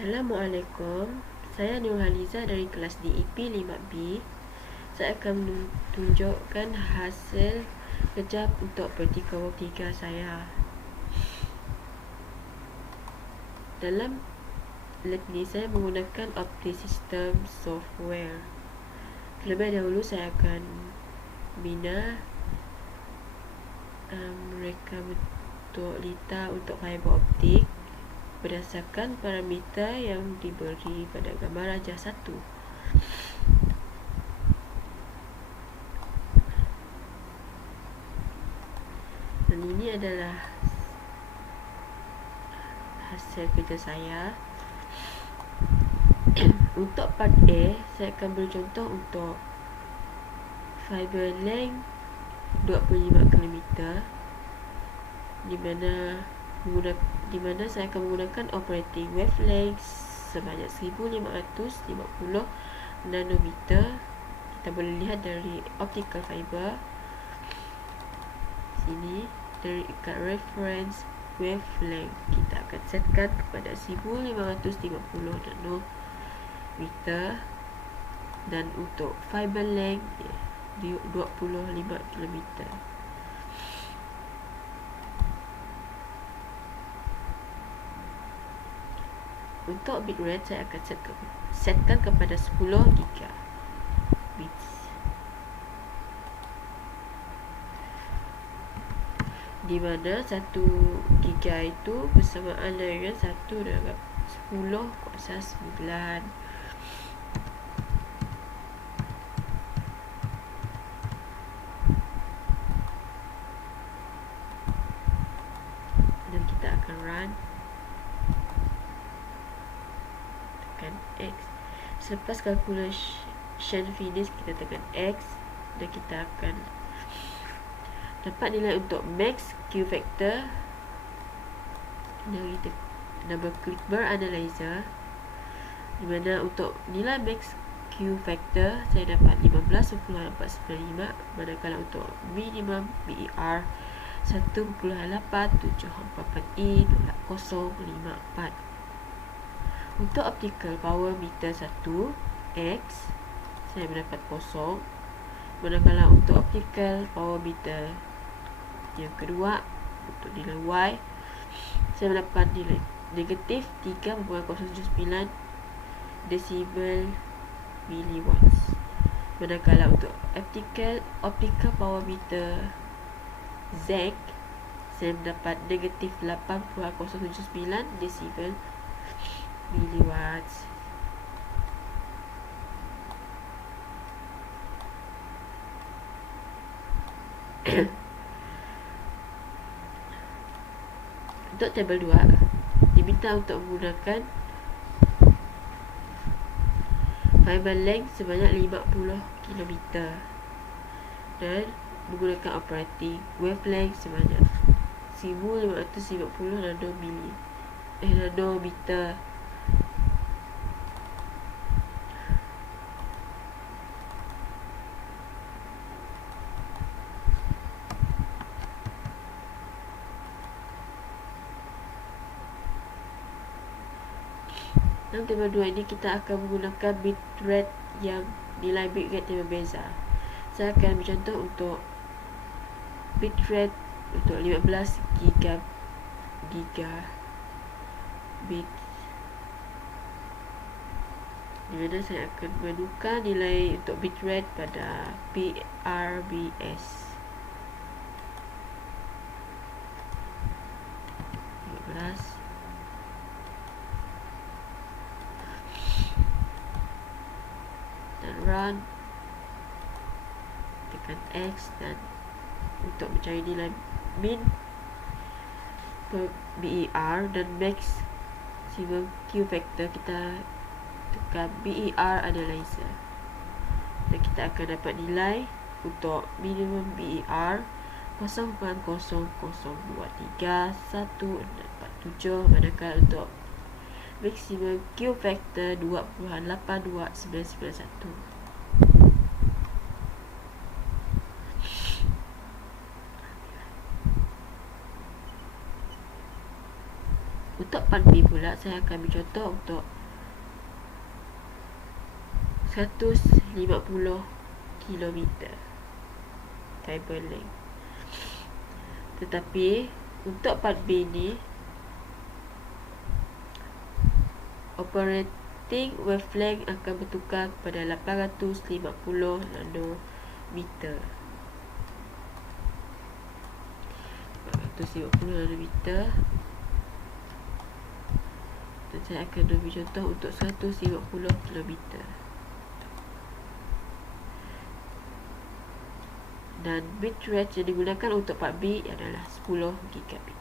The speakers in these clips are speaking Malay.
Assalamualaikum, saya Nurhaliza dari kelas DEP 5B. Saya akan menunjukkan hasil kerja untuk praktikal work 3 saya. Dalam lab ni saya menggunakan operating system software. Terlebih dahulu saya akan bina mereka bentuk litar untuk fiber optik berdasarkan parameter yang diberi pada gambar rajah 1. Dan ini adalah hasil kerja saya. Untuk part A, saya akan beri contoh untuk fiber length 25 km di mana saya akan menggunakan operating wavelength sebanyak 1550 nanometer. Kita boleh lihat dari optical fiber sini, dari ikat reference wavelength kita akan setkan kepada 1550 nanometer, dan untuk fiber length 25 km. Untuk bitrate saya akan setkan kepada 10 gigabits, di mana 1 giga itu bersamaan dengan 1/10⁻⁹. Dan kita akan run. Tekan X. Selepas calculation finish, kita tekan X dan kita akan dapat nilai untuk max Q factor. Dan kita double klik bar analyzer, di mana untuk nilai max Q factor saya dapat 15.495, manakala untuk minimum BER 1.8744E0.054. Untuk optical power meter 1 X saya mendapat 0, manakala untuk optical power meter yang kedua untuk nilai Y saya mendapat nilai negatif 3.079 desibel milliwatts, manakala untuk optical power meter Z saya mendapat negatif 8.079 desibel milliwatts. Untuk tabel 2 diminta untuk menggunakan fiber length sebanyak 50 km dan menggunakan operating wavelength sebanyak 1550 nanometer. Dalam tabel 2 ini kita akan menggunakan bitrate yang nilai bitrate yang berbeza. Saya akan bercontoh untuk bitrate untuk 15 gigabit, di mana saya akan menukar nilai untuk bitrate pada PRBS 15 dan run. Tekan X, dan untuk mencari nilai min BER dan max Q factor kita tekan BER analyzer, dan kita akan dapat nilai untuk minimum BER 0.000231447, manakala untuk maximum Q factor 2.82991. Untuk part B pula, saya akan ambil contoh untuk 150 km fiber length. Tetapi untuk part B ni, operating wavelength akan bertukar kepada 850 nanometer. 850 nanometer. Dan saya akan ambil contoh untuk 150 km. Dan bitrate yang digunakan untuk part B adalah 10 gigabit.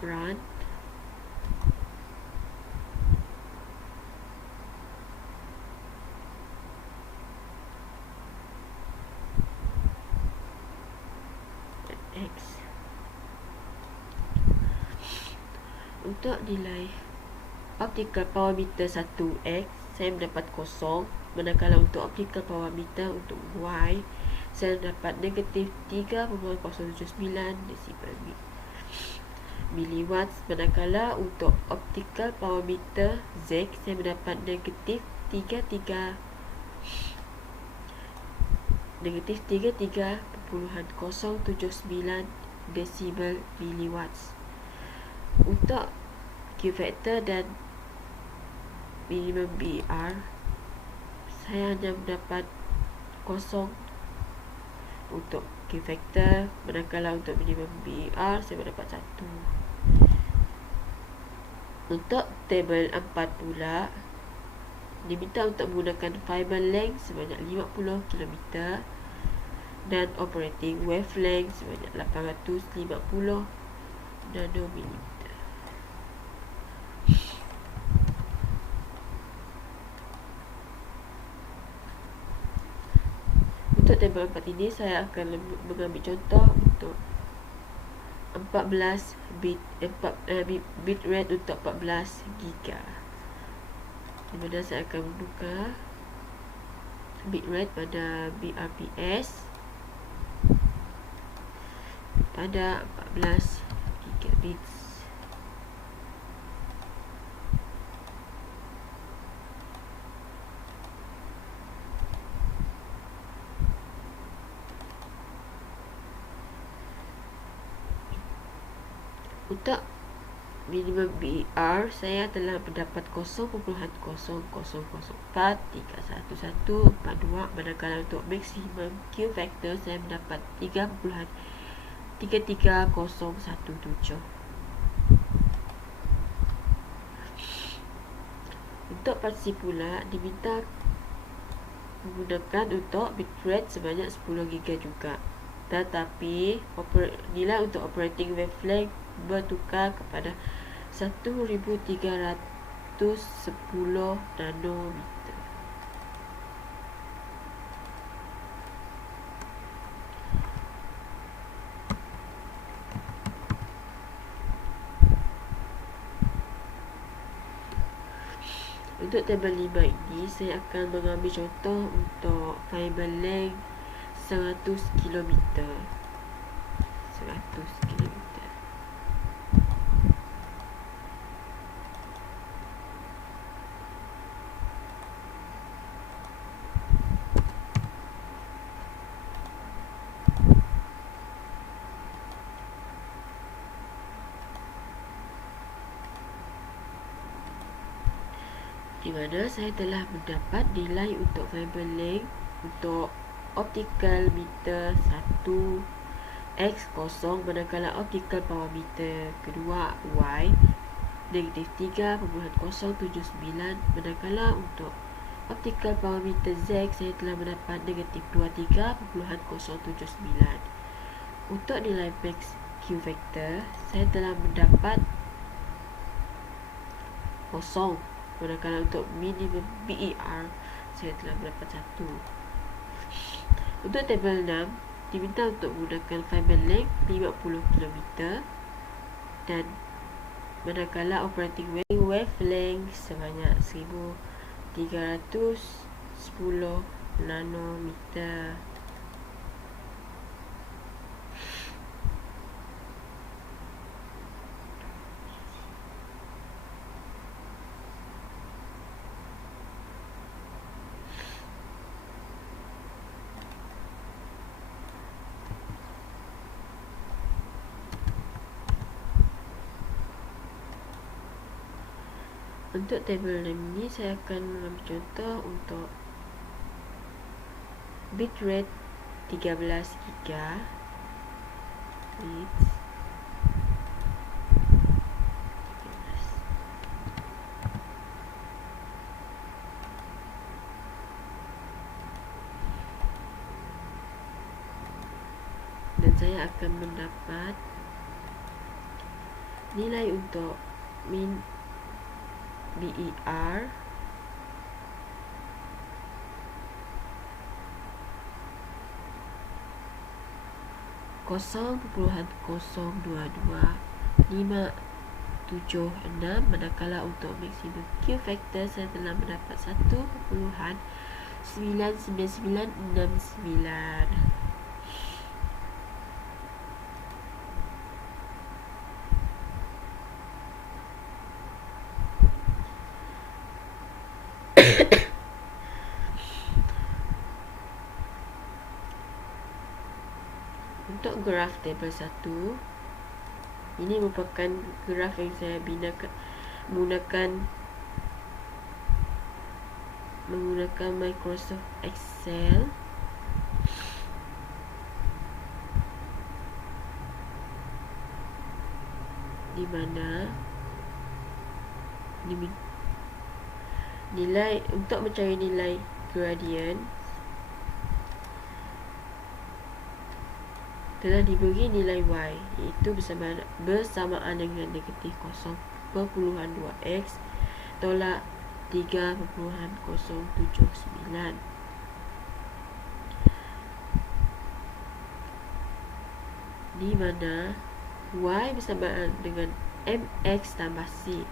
Run. X. Untuk nilai optical power meter 1X, saya mendapat 0. Manakala untuk optical power meter untuk Y, saya mendapat negatif 3.079 desibel miliwatt. Manakala untuk optical power meter Z, saya mendapat negatif 33.079 desibel miliwatt. Untuk Q factor dan minimum BER, saya hanya mendapat 0 untuk Q factor, manakala untuk minimum BER saya mendapat 1. Untuk tabel 4 pula, diminta untuk menggunakan fiber length sebanyak 50 km dan operating wavelength sebanyak 850 nanometer. Untuk tabel 4 ini, saya akan mengambil contoh untuk 14 bit rate untuk 14 giga. Di mana saya akan membuka bit rate pada BRPS pada 14 gigabit. Untuk minimum BER, saya telah mendapat 0.000431142, manakala untuk maximum Q factor saya mendapat 3.33017. Untuk part C pula, diminta menggunakan untuk bitrate sebanyak 10 GB juga. Tetapi nilai untuk operating wavelength bertukar kepada 1310 nanometer. Untuk tabel 5 ini, saya akan mengambil contoh untuk fiber length 100 km. 100 km. Di mana saya telah mendapat nilai untuk fiber length untuk optical meter 1X0, manakala optical power meter kedua Y negatif 3.079, manakala untuk optical power meter Z saya telah mendapat negatif 23.079. Untuk nilai max Q factor, saya telah mendapat 0, manakala untuk minimum BER saya telah mendapat 1. Untuk tabel 6, diminta untuk menggunakan fiber length 50 km dan manakala operating wavelength sebanyak 1310 nanometer. Untuk tabel 6 ini saya akan mengambil contoh untuk bitrate 13 giga bits. Dan saya akan mendapat nilai untuk min BER (0.02257 manakala untuk maksimum Q factor saya telah mendapat 1.99969. Untuk graf tabel 1, ini merupakan graf yang saya menggunakan Microsoft Excel. Di mana nilai untuk mencari nilai gradient telah diberi nilai y, iaitu bersamaan dengan negatif 0.2x tolak 3.079, di mana y bersamaan dengan mx tambah c.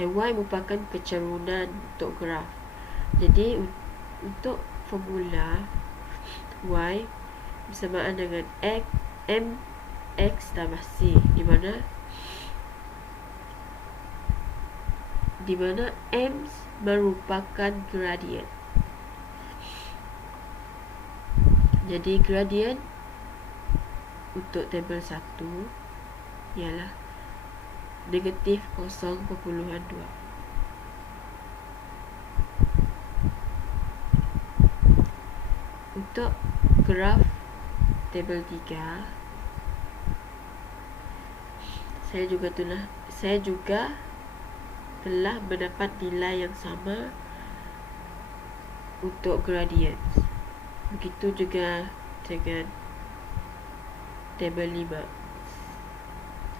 Y merupakan kecerunan untuk graf. Jadi untuk formula y bersamaan dengan mx tambah c, di mana m merupakan gradient. Jadi gradient untuk tabel 1 ialah negatif 0.2. Untuk graf tabel 3, saya juga telah mendapat nilai yang sama untuk gradient. Begitu juga dengan tabel 5,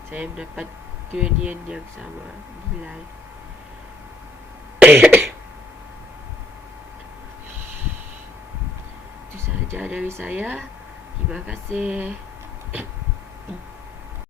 saya mendapat gradient yang sama nilai. Itu sahaja dari saya. Terima kasih.